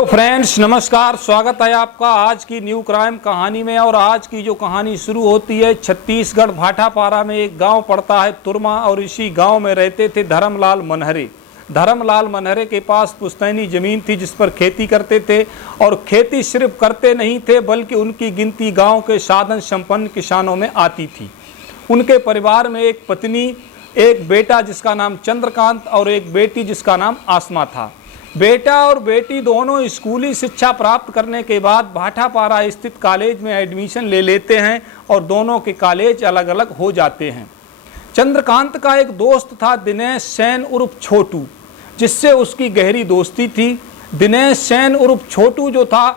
Hello friends, नमस्कार। स्वागत है आपका आज की न्यू क्राइम कहानी में। और आज की जो कहानी शुरू होती है, छत्तीसगढ़ भाटापारा में एक गांव पड़ता है तुरमा, और इसी गांव में रहते थे धर्मलाल मनहरे। धर्मलाल मनहरे के पास पुश्तैनी ज़मीन थी जिस पर खेती करते थे, और खेती सिर्फ करते नहीं थे बल्कि उनकी गिनती गाँव के साधन संपन्न किसानों में आती थी। उनके परिवार में एक पत्नी, एक बेटा जिसका नाम चंद्रकांत और एक बेटी जिसका नाम आसमा था। बेटा और बेटी दोनों स्कूली शिक्षा प्राप्त करने के बाद भाटापारा स्थित कॉलेज में एडमिशन ले लेते हैं और दोनों के कॉलेज अलग अलग हो जाते हैं। चंद्रकांत का एक दोस्त था दिनेश सेन उर्फ छोटू, जिससे उसकी गहरी दोस्ती थी। दिनेश सेन उर्फ छोटू जो था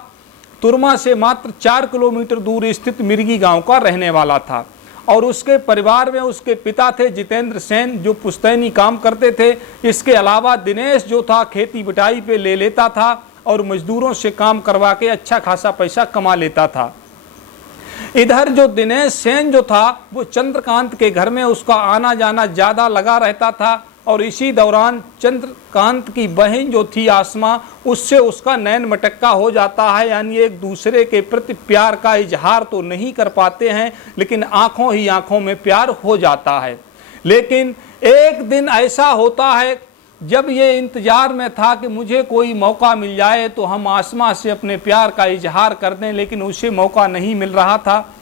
तुरमा से मात्र 4 किलोमीटर दूर स्थित मिर्गी गांव का रहने वाला था, और उसके परिवार में उसके पिता थे जितेंद्र सेन जो पुश्तैनी काम करते थे। इसके अलावा दिनेश जो था खेती बटाई पे ले लेता था और मजदूरों से काम करवा के अच्छा खासा पैसा कमा लेता था। इधर जो दिनेश सेन जो था वो चंद्रकांत के घर में उसका आना जाना ज़्यादा लगा रहता था, और इसी दौरान चंद्रकांत की बहन जो थी आसमा, उससे उसका नैन मटक्का हो जाता है। यानी एक दूसरे के प्रति प्यार का इजहार तो नहीं कर पाते हैं, लेकिन आंखों ही आंखों में प्यार हो जाता है। लेकिन एक दिन ऐसा होता है जब ये इंतजार में था कि मुझे कोई मौका मिल जाए तो हम आसमा से अपने प्यार का इजहार कर दें, लेकिन उसे मौका नहीं मिल रहा था।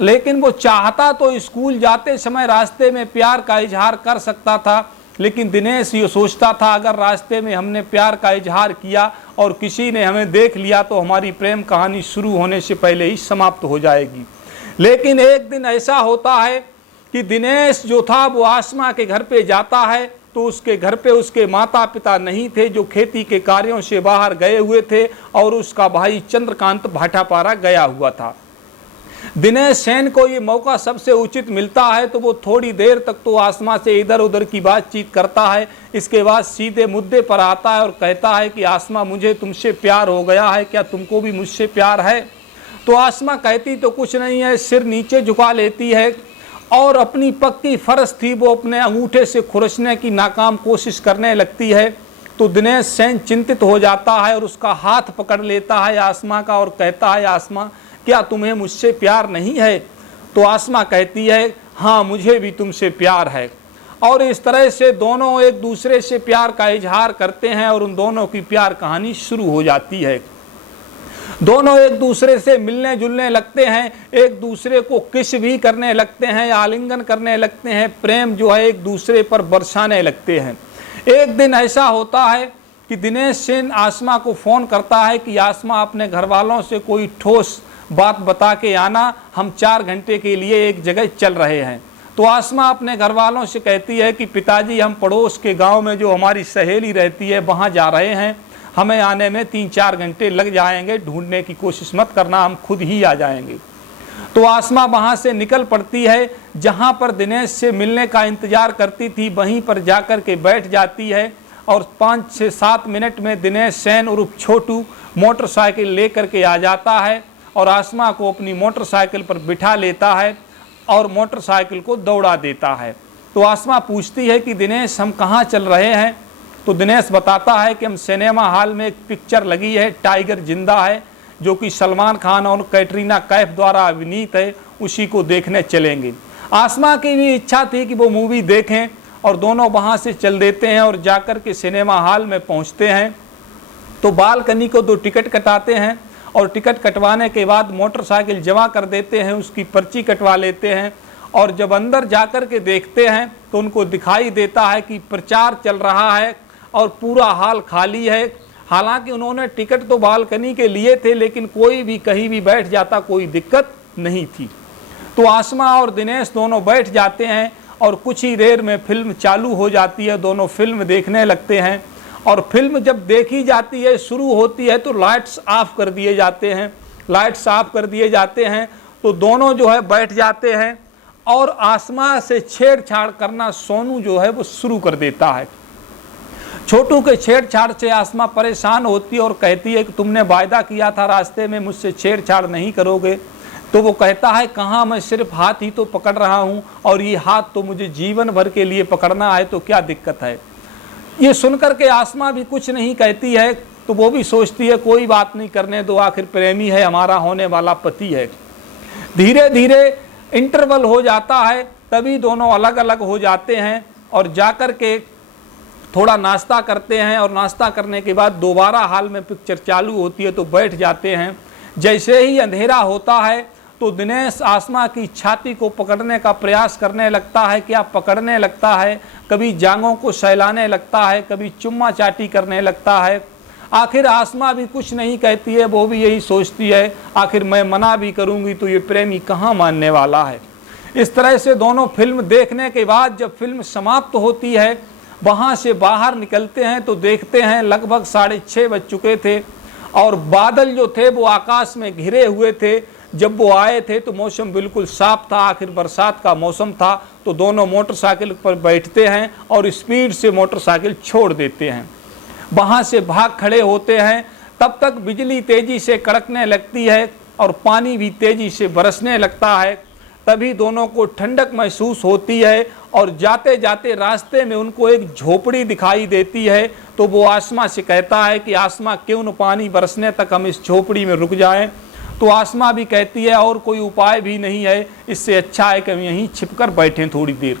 लेकिन वो चाहता तो स्कूल जाते समय रास्ते में प्यार का इजहार कर सकता था, लेकिन दिनेश ये सोचता था अगर रास्ते में हमने प्यार का इजहार किया और किसी ने हमें देख लिया तो हमारी प्रेम कहानी शुरू होने से पहले ही समाप्त हो जाएगी। लेकिन एक दिन ऐसा होता है कि दिनेश जो था वो आसमा के घर पे जाता है, तो उसके घर पे उसके माता पिता नहीं थे जो खेती के कार्यों से बाहर गए हुए थे, और उसका भाई चंद्रकांत भाटापारा गया हुआ था। दिनेश सेन को ये मौका सबसे उचित मिलता है तो वो थोड़ी देर तक तो आसमा से इधर उधर की बातचीत करता है। इसके बाद सीधे मुद्दे पर आता है और कहता है कि आसमा, मुझे तुमसे प्यार हो गया है, क्या तुमको भी मुझसे प्यार है? तो आसमा कहती तो कुछ नहीं है, सिर नीचे झुका लेती है, और अपनी पक्की फर्श थी वो अपने अंगूठे से खुरचने की नाकाम कोशिश करने लगती है। तो दिनेश सेन चिंतित हो जाता है और उसका हाथ पकड़ लेता है आसमा का और कहता है, आसमा, क्या तुम्हें मुझसे प्यार नहीं है? तो आसमा कहती है, हाँ, मुझे भी तुमसे प्यार है। और इस तरह से दोनों एक दूसरे से प्यार का इजहार करते हैं और उन दोनों की प्यार कहानी शुरू हो जाती है। दोनों एक दूसरे से मिलने जुलने लगते हैं, एक दूसरे को किस भी करने लगते हैं, आलिंगन करने लगते हैं, प्रेम जो है एक दूसरे पर बरसाने लगते हैं। एक दिन ऐसा होता है कि दिनेश सेन आसमा को फ़ोन करता है कि आसमा, अपने घर वालों से कोई ठोस बात बता के आना, हम 4 घंटे के लिए एक जगह चल रहे हैं। तो आसमा अपने घर वालों से कहती है कि पिताजी, हम पड़ोस के गांव में जो हमारी सहेली रहती है वहां जा रहे हैं, हमें आने में 3-4 घंटे लग जाएंगे, ढूंढने की कोशिश मत करना, हम खुद ही आ जाएंगे। तो आसमा वहां से निकल पड़ती है, जहां पर दिनेश से मिलने का इंतजार करती थी वहीं पर जाकर के बैठ जाती है, और 5 से 7 मिनट में दिनेश सेन उर्फ छोटू मोटरसाइकिल लेकर के आ जाता है और आसमा को अपनी मोटरसाइकिल पर बिठा लेता है और मोटरसाइकिल को दौड़ा देता है। तो आसमा पूछती है कि दिनेश, हम कहाँ चल रहे हैं? तो दिनेश बताता है कि हम सिनेमा हॉल में एक पिक्चर लगी है, टाइगर जिंदा है, जो कि सलमान खान और कैटरीना कैफ द्वारा अभिनीत है, उसी को देखने चलेंगे। आसमा की भी इच्छा थी कि वो मूवी देखें, और दोनों वहाँ से चल देते हैं और जाकर के सिनेमा हॉल में पहुँचते हैं। तो बालकनी को 2 टिकट कटाते हैं, और टिकट कटवाने के बाद मोटरसाइकिल जमा कर देते हैं, उसकी पर्ची कटवा लेते हैं, और जब अंदर जाकर के देखते हैं तो उनको दिखाई देता है कि प्रचार चल रहा है और पूरा हॉल खाली है। हालांकि उन्होंने टिकट तो बालकनी के लिए थे, लेकिन कोई भी कहीं भी बैठ जाता, कोई दिक्कत नहीं थी। तो आसमा और दिनेश दोनों बैठ जाते हैं और कुछ ही देर में फिल्म चालू हो जाती है। दोनों फिल्म देखने लगते हैं, और फिल्म जब देखी जाती है, शुरू होती है, तो लाइट्स ऑफ कर दिए जाते हैं। लाइट्स ऑफ कर दिए जाते हैं तो दोनों जो है बैठ जाते हैं, और आसमा से छेड़छाड़ करना सोनू जो है वो शुरू कर देता है। छोटू के छेड़छाड़ से आसमा परेशान होती है और कहती है कि तुमने वायदा किया था रास्ते में मुझसे छेड़छाड़ नहीं करोगे। तो वो कहता है, कहाँ, मैं सिर्फ हाथ ही तो पकड़ रहा हूँ, और ये हाथ तो मुझे जीवन भर के लिए पकड़ना है, तो क्या दिक्कत है? ये सुनकर के आसमा भी कुछ नहीं कहती है, तो वो भी सोचती है कोई बात नहीं, करने दो, आखिर प्रेमी है, हमारा होने वाला पति है। धीरे धीरे इंटरवल हो जाता है, तभी दोनों अलग अलग हो जाते हैं और जाकर के थोड़ा नाश्ता करते हैं, और नाश्ता करने के बाद दोबारा हॉल में पिक्चर चालू होती है तो बैठ जाते हैं। जैसे ही अंधेरा होता है तो दिनेश आसमा की छाती को पकड़ने का प्रयास करने लगता है, क्या पकड़ने लगता है, कभी जांघों को सहलाने लगता है, कभी चुम्मा चाटी करने लगता है। आखिर आसमा भी कुछ नहीं कहती है, वो भी यही सोचती है आखिर मैं मना भी करूंगी तो ये प्रेमी कहाँ मानने वाला है। इस तरह से दोनों फिल्म देखने के बाद जब फिल्म समाप्त होती है, वहाँ से बाहर निकलते हैं तो देखते हैं लगभग 6:30 बज चुके थे और बादल जो थे वो आकाश में घिरे हुए थे। जब वो आए थे तो मौसम बिल्कुल साफ था, आखिर बरसात का मौसम था। तो दोनों मोटरसाइकिल पर बैठते हैं और स्पीड से मोटरसाइकिल छोड़ देते हैं, वहाँ से भाग खड़े होते हैं। तब तक बिजली तेजी से कड़कने लगती है और पानी भी तेजी से बरसने लगता है। तभी दोनों को ठंडक महसूस होती है और जाते जाते रास्ते में उनको एक झोपड़ी दिखाई देती है। तो वो आसमा से कहता है कि आसमा क्यों न पानी बरसने तक हम इस झोपड़ी में रुक जाएं। तो आसमा भी कहती है और कोई उपाय भी नहीं है, इससे अच्छा है कि हम यहीं छिपकर बैठें थोड़ी देर।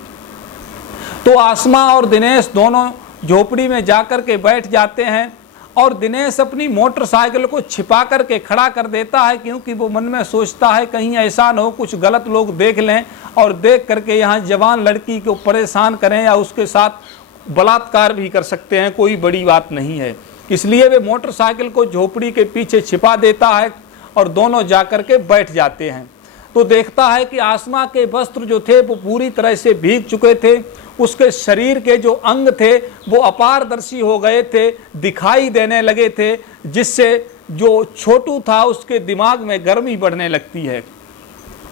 तो आसमा और दिनेश दोनों झोपड़ी में जाकर के बैठ जाते हैं और दिनेश अपनी मोटरसाइकिल को छिपा करके खड़ा कर देता है, क्योंकि वो मन में सोचता है कहीं ऐसा न हो कुछ गलत लोग देख लें और देख करके यहाँ जवान लड़की को परेशान करें या उसके साथ बलात्कार भी कर सकते हैं, कोई बड़ी बात नहीं है। इसलिए वे मोटरसाइकिल को झोपड़ी के पीछे छिपा देता है और दोनों जाकर के बैठ जाते हैं। तो देखता है कि आसमा के वस्त्र जो थे वो पूरी तरह से भीग चुके थे, उसके शरीर के जो अंग थे वो अपारदर्शी हो गए थे, दिखाई देने लगे थे, जिससे जो छोटू था उसके दिमाग में गर्मी बढ़ने लगती है।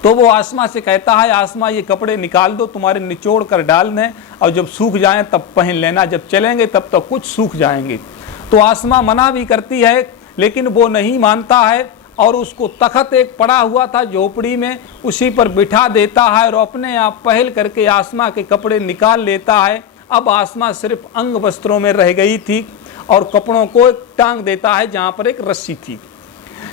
तो वो आसमा से कहता है आसमा ये कपड़े निकाल दो, तुम्हारे निचोड़ कर डाल दें और जब सूख जाएं तब पहन लेना, जब चलेंगे तब तक कुछ सूख जाएंगे। तो आसमा मना भी करती है लेकिन वो नहीं मानता है और उसको तख्त एक पड़ा हुआ था झोपड़ी में, उसी पर बिठा देता है और अपने आप पहल करके आसमा के कपड़े निकाल लेता है। अब आसमा सिर्फ अंग वस्त्रों में रह गई थी और कपड़ों को टांग देता है जहाँ पर एक रस्सी थी।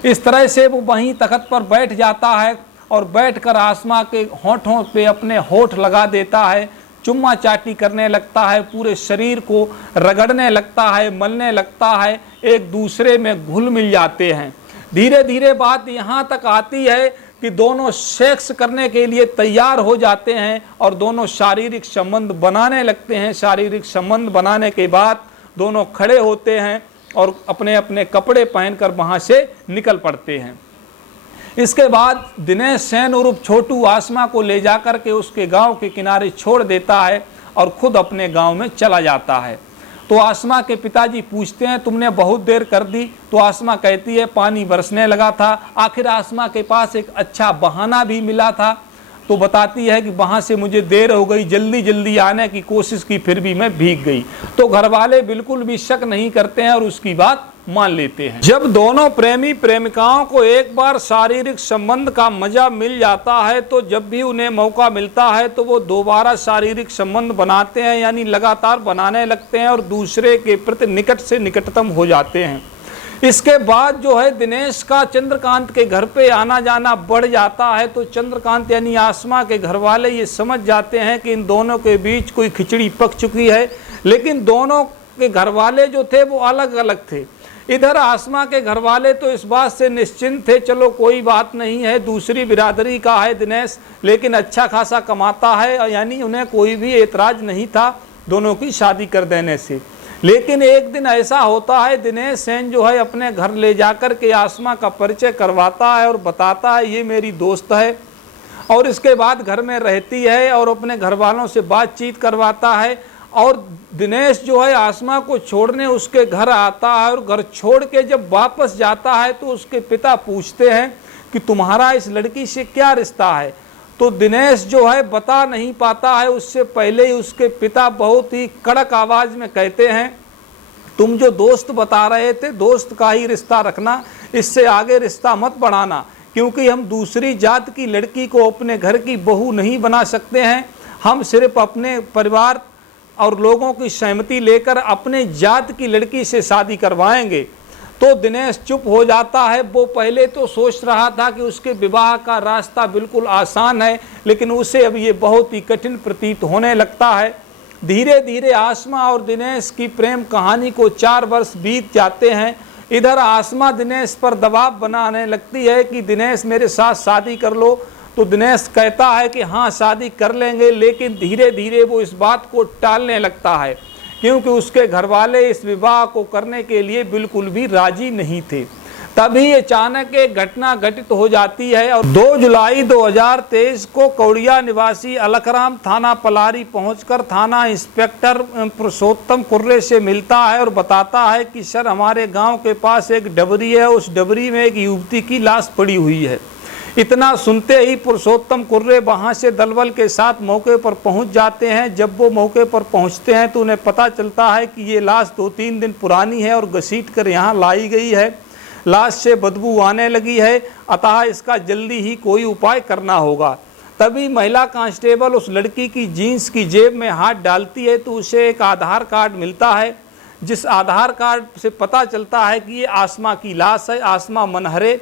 इस तरह से वो वहीं तख्त पर बैठ जाता है और बैठकर आसमा के होठों पे अपने होठ लगा देता है, चुम्मा चाटी करने लगता है, पूरे शरीर को रगड़ने लगता है, मलने लगता है, एक दूसरे में घुल मिल जाते हैं। धीरे धीरे बात यहाँ तक आती है कि दोनों सेक्स करने के लिए तैयार हो जाते हैं और दोनों शारीरिक संबंध बनाने लगते हैं। शारीरिक संबंध बनाने के बाद दोनों खड़े होते हैं और अपने अपने कपड़े पहनकर वहाँ से निकल पड़ते हैं। इसके बाद दिनेश सेन उर्फ छोटू आसमा को ले जाकर के उसके गांव के किनारे छोड़ देता है और खुद अपने गांव में चला जाता है। तो आसमा के पिताजी पूछते हैं तुमने बहुत देर कर दी। तो आसमा कहती है पानी बरसने लगा था। आखिर आसमा के पास एक अच्छा बहाना भी मिला था, तो बताती है कि वहाँ से मुझे देर हो गई, जल्दी जल्दी आने की कोशिश की, फिर भी मैं भीग गई। तो घर वाले बिल्कुल भी शक नहीं करते हैं और उसकी बात मान लेते हैं। जब दोनों प्रेमी प्रेमिकाओं को एक बार शारीरिक संबंध का मजा मिल जाता है तो जब भी उन्हें मौका मिलता है तो वो दोबारा शारीरिक संबंध बनाते हैं, यानी लगातार बनाने लगते हैं और दूसरे के प्रति निकट से निकटतम हो जाते हैं। इसके बाद जो है दिनेश का चंद्रकांत के घर पे आना जाना बढ़ जाता है। तो चंद्रकांत यानी आसमा के घर वाले ये समझ जाते हैं कि इन दोनों के बीच कोई खिचड़ी पक चुकी है, लेकिन दोनों के घर वाले जो थे वो अलग अलग थे। इधर आसमा के घर वाले तो इस बात से निश्चिंत थे, चलो कोई बात नहीं है, दूसरी बिरादरी का है दिनेश, लेकिन अच्छा खासा कमाता है, यानी उन्हें कोई भी एतराज नहीं था दोनों की शादी कर देने से। लेकिन एक दिन ऐसा होता है, दिनेश सेन जो है अपने घर ले जाकर के आसमा का परिचय करवाता है और बताता है ये मेरी दोस्त है, और इसके बाद घर में रहती है और अपने घर वालों से बातचीत करवाता है। और दिनेश जो है आसमा को छोड़ने उसके घर आता है और घर छोड़ के जब वापस जाता है तो उसके पिता पूछते हैं कि तुम्हारा इस लड़की से क्या रिश्ता है। तो दिनेश जो है बता नहीं पाता है, उससे पहले ही उसके पिता बहुत ही कड़क आवाज में कहते हैं तुम जो दोस्त बता रहे थे दोस्त का ही रिश्ता रखना, इससे आगे रिश्ता मत बढ़ाना, क्योंकि हम दूसरी जात की लड़की को अपने घर की बहू नहीं बना सकते हैं। हम सिर्फ अपने परिवार और लोगों की सहमति लेकर अपने जात की लड़की से शादी करवाएंगे। तो दिनेश चुप हो जाता है। वो पहले तो सोच रहा था कि उसके विवाह का रास्ता बिल्कुल आसान है, लेकिन उसे अब ये बहुत ही कठिन प्रतीत होने लगता है। धीरे धीरे आसमा और दिनेश की प्रेम कहानी को 4 वर्ष बीत जाते हैं। इधर आसमा दिनेश पर दबाव बनाने लगती है कि दिनेश मेरे साथ शादी कर लो। तो दिनेश कहता है कि हाँ शादी कर लेंगे, लेकिन धीरे धीरे वो इस बात को टालने लगता है, क्योंकि उसके घर वाले इस विवाह को करने के लिए बिल्कुल भी राजी नहीं थे। तभी अचानक एक घटना घटित हो जाती है और 2 जुलाई 2023 को कौड़िया निवासी अलखराम थाना पलारी पहुंचकर थाना इंस्पेक्टर पुरुषोत्तम कुर्रे से मिलता है और बताता है कि सर हमारे गांव के पास एक डबरी है, उस डबरी में एक युवती की लाश पड़ी हुई है। इतना सुनते ही पुरुषोत्तम कुर्रे वहां से दलबल के साथ मौके पर पहुंच जाते हैं। जब वो मौके पर पहुंचते हैं तो उन्हें पता चलता है कि ये लाश 2-3 दिन पुरानी है और घसीट कर यहाँ लाई गई है। लाश से बदबू आने लगी है, अतः इसका जल्दी ही कोई उपाय करना होगा। तभी महिला कांस्टेबल उस लड़की की जीन्स की जेब में हाथ डालती है तो उसे एक आधार कार्ड मिलता है, जिस आधार कार्ड से पता चलता है कि ये आसमा की लाश है। आसमा मनहरे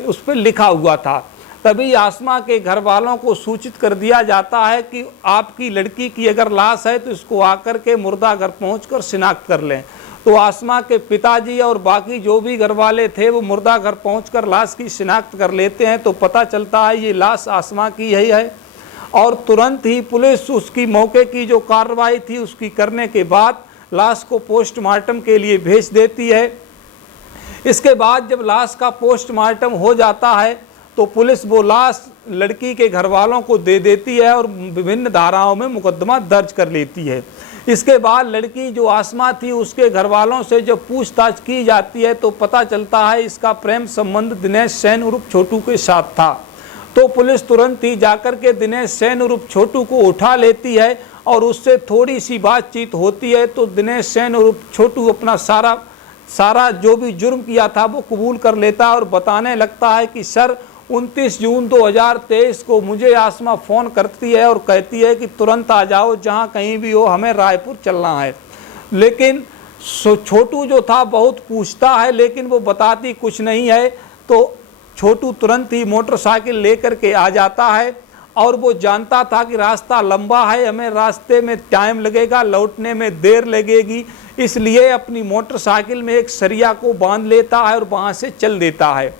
उस पर लिखा हुआ था। तभी आसमा के घर वालों को सूचित कर दिया जाता है कि आपकी लड़की की अगर लाश है तो इसको आकर के मुर्दाघर पहुंचकर शिनाख्त कर लें। तो आसमा के पिताजी और बाकी जो भी घर वाले थे वो मुर्दाघर पहुंचकर लाश की शिनाख्त कर लेते हैं। तो पता चलता है ये लाश आसमा की ही है और तुरंत ही पुलिस उसकी मौके की जो कार्रवाई थी उसकी करने के बाद लाश को पोस्टमार्टम के लिए भेज देती है। इसके बाद जब लाश का पोस्टमार्टम हो जाता है तो पुलिस वो लाश लड़की के घर वालों को दे देती है और विभिन्न धाराओं में मुकदमा दर्ज कर लेती है। इसके बाद लड़की जो आसमा थी उसके घर वालों से जब पूछताछ की जाती है तो पता चलता है इसका प्रेम संबंध दिनेश सेन उर्फ छोटू के साथ था। तो पुलिस तुरंत ही जाकर के दिनेश सेन उर्फ छोटू को उठा लेती है और उससे थोड़ी सी बातचीत होती है। तो दिनेश सेन उर्फ छोटू अपना सारा जो भी जुर्म किया था वो कबूल कर लेता है और बताने लगता है कि सर 29 जून 2023 को मुझे आसमा फ़ोन करती है और कहती है कि तुरंत आ जाओ, जहाँ कहीं भी हो हमें रायपुर चलना है। लेकिन छोटू जो था बहुत पूछता है लेकिन वो बताती कुछ नहीं है। तो छोटू तुरंत ही मोटरसाइकिल लेकर के आ जाता है और वो जानता था कि रास्ता लंबा है, हमें रास्ते में टाइम लगेगा, लौटने में देर लगेगी, इसलिए अपनी मोटरसाइकिल में एक सरिया को बांध लेता है और वहाँ से चल देता है।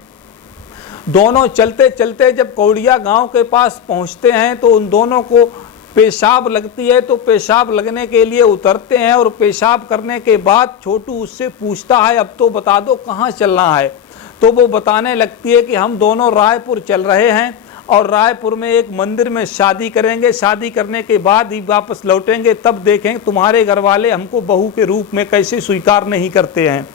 दोनों चलते चलते जब कौड़िया गांव के पास पहुँचते हैं तो उन दोनों को पेशाब लगती है। तो पेशाब लगने के लिए उतरते हैं और पेशाब करने के बाद छोटू उससे पूछता है अब तो बता दो कहाँ चलना है। तो वो बताने लगती है कि हम दोनों रायपुर चल रहे हैं और रायपुर में एक मंदिर में शादी करेंगे, शादी करने के बाद ही वापस लौटेंगे, तब देखें तुम्हारे घर वाले हमको बहू के रूप में कैसे स्वीकार नहीं करते हैं।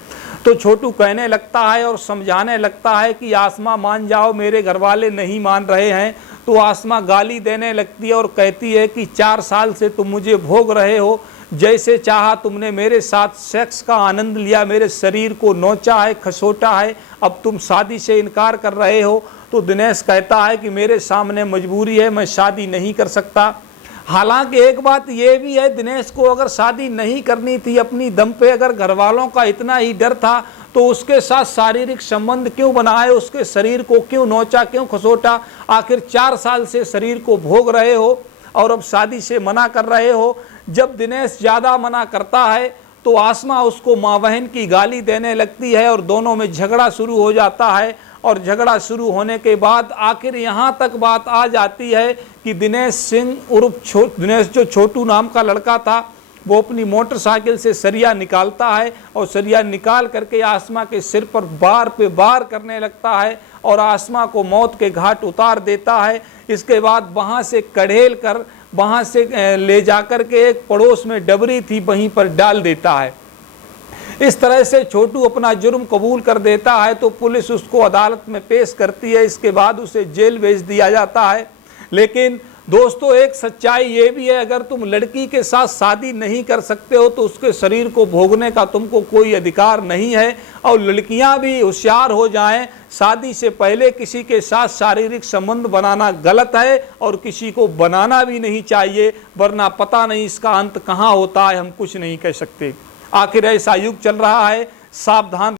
तो छोटू कहने लगता है और समझाने लगता है कि आसमा मान जाओ, मेरे घर वाले नहीं मान रहे हैं। तो आसमा गाली देने लगती है और कहती है कि 4 साल से तुम मुझे भोग रहे हो, जैसे चाहा तुमने मेरे साथ सेक्स का आनंद लिया, मेरे शरीर को नोचा है, खसोटा है, अब तुम शादी से इनकार कर रहे हो। तो दिनेश कहता है कि मेरे सामने मजबूरी है, मैं शादी नहीं कर सकता। हालांकि एक बात ये भी है, दिनेश को अगर शादी नहीं करनी थी अपनी दम पे, अगर घर वालों का इतना ही डर था तो उसके साथ शारीरिक संबंध क्यों बनाए, उसके शरीर को क्यों नोचा, क्यों खसोटा। आखिर 4 साल से शरीर को भोग रहे हो और अब शादी से मना कर रहे हो। जब दिनेश ज़्यादा मना करता है तो आसमा उसको माँ बहन की गाली देने लगती है और दोनों में झगड़ा शुरू हो जाता है। और झगड़ा शुरू होने के बाद आखिर यहाँ तक बात आ जाती है कि दिनेश सिंह उर्फ दिनेश जो छोटू नाम का लड़का था वो अपनी मोटरसाइकिल से सरिया निकालता है और सरिया निकाल करके आसमा के सिर पर बार पे बार करने लगता है और आसमा को मौत के घाट उतार देता है। इसके बाद वहाँ से कढ़ेल कर वहाँ से ले जाकर के एक पड़ोस में डबरी थी वहीं पर डाल देता है। इस तरह से छोटू अपना जुर्म कबूल कर देता है। तो पुलिस उसको अदालत में पेश करती है, इसके बाद उसे जेल भेज दिया जाता है। लेकिन दोस्तों एक सच्चाई ये भी है, अगर तुम लड़की के साथ शादी नहीं कर सकते हो तो उसके शरीर को भोगने का तुमको कोई अधिकार नहीं है। और लड़कियां भी होशियार हो जाएं, शादी से पहले किसी के साथ शारीरिक संबंध बनाना गलत है और किसी को बनाना भी नहीं चाहिए, वरना पता नहीं इसका अंत कहाँ होता है, हम कुछ नहीं कह सकते। आखिर ऐसा युग चल रहा है, सावधान।